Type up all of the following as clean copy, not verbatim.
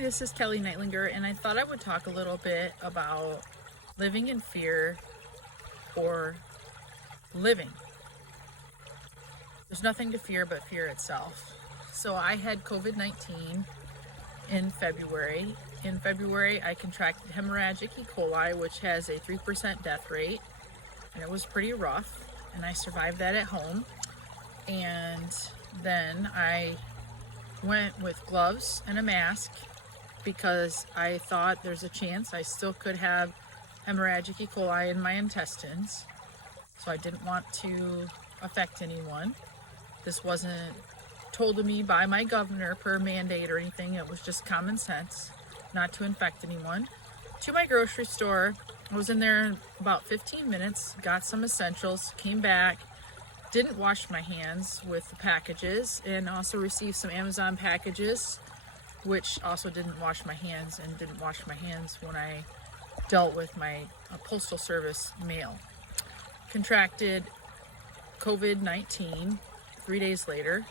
this is Kelly Neitlinger, and I thought I would talk a little bit about living in fear or living. There's nothing to fear but fear itself. So I had COVID-19 in February. In February, I contracted hemorrhagic E. coli, which has a 3% death rate, and it was pretty rough, and I survived that at home. And then I went with gloves and a mask because I thought there's a chance I still could have hemorrhagic E. coli in my intestines. So I didn't want to affect anyone. This wasn't told to me by my governor per mandate or anything. It was just common sense not to infect anyone. To my grocery store, I was in there in about 15 minutes, got some essentials, came back, didn't wash my hands with the packages, and also received some Amazon packages, which also didn't wash my hands, and didn't wash my hands when I dealt with my postal service mail. Contracted COVID-19 3 days later,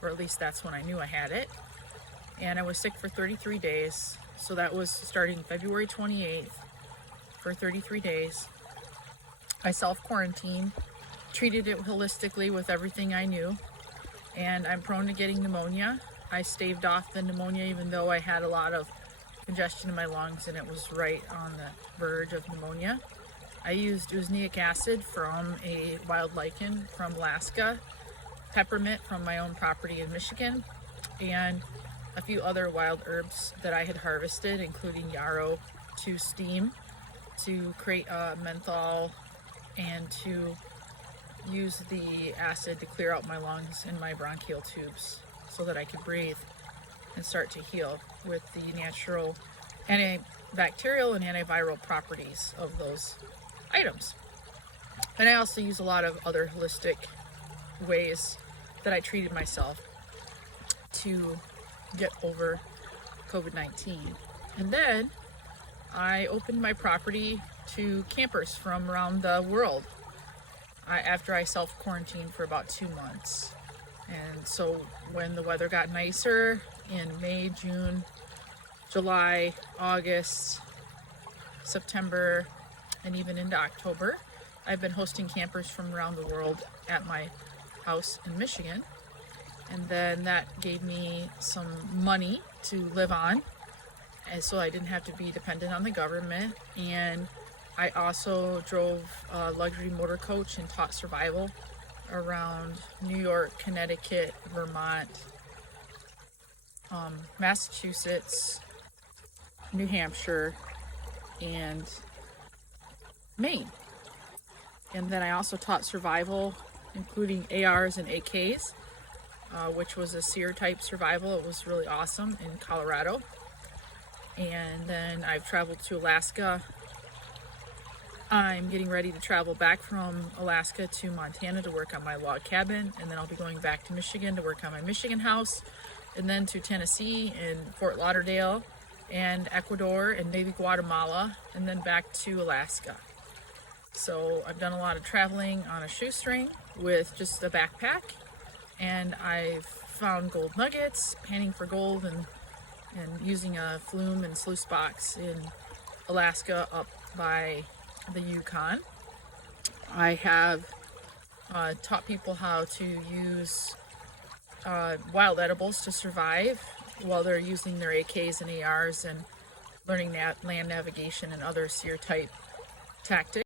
or at least that's when I knew I had it, and I was sick for 33 days. So that was starting February 28th for 33 days. I self-quarantined, treated it holistically with everything I knew, and I'm prone to getting pneumonia. I staved off the pneumonia even though I had a lot of congestion in my lungs and it was right on the verge of pneumonia. I used usneic acid from a wild lichen from Alaska, peppermint from my own property in Michigan, and a few other wild herbs that I had harvested, including yarrow, to steam to create menthol and to use the acid to clear out my lungs and my bronchial tubes so that I could breathe and start to heal with the natural antibacterial and antiviral properties of those items. And I also use a lot of other holistic ways that I treated myself to get over COVID-19. And then I opened my property to campers from around the world after I self-quarantined for about 2 months. And so when the weather got nicer in May, June, July, August, September, and even into October, I've been hosting campers from around the world at my house in Michigan. And then that gave me some money to live on, and so I didn't have to be dependent on the government. And I also drove a luxury motor coach and taught survival around New York, Connecticut, Vermont, Massachusetts, New Hampshire, and Maine. And then I also taught survival, including ARs and AKs, which was a SEER type survival. It was really awesome in Colorado. And then I've traveled to Alaska. I'm getting ready to travel back from Alaska to Montana to work on my log cabin, and then I'll be going back to Michigan to work on my Michigan house, and then to Tennessee and Fort Lauderdale and Ecuador and maybe Guatemala, and then back to Alaska. So I've done a lot of traveling on a shoestring with just a backpack, and I've found gold nuggets, panning for gold, and using a flume and sluice box in Alaska up by the Yukon. I have taught people how to use wild edibles to survive while they're using their AKs and ARs and learning land navigation and other SEER type tactics.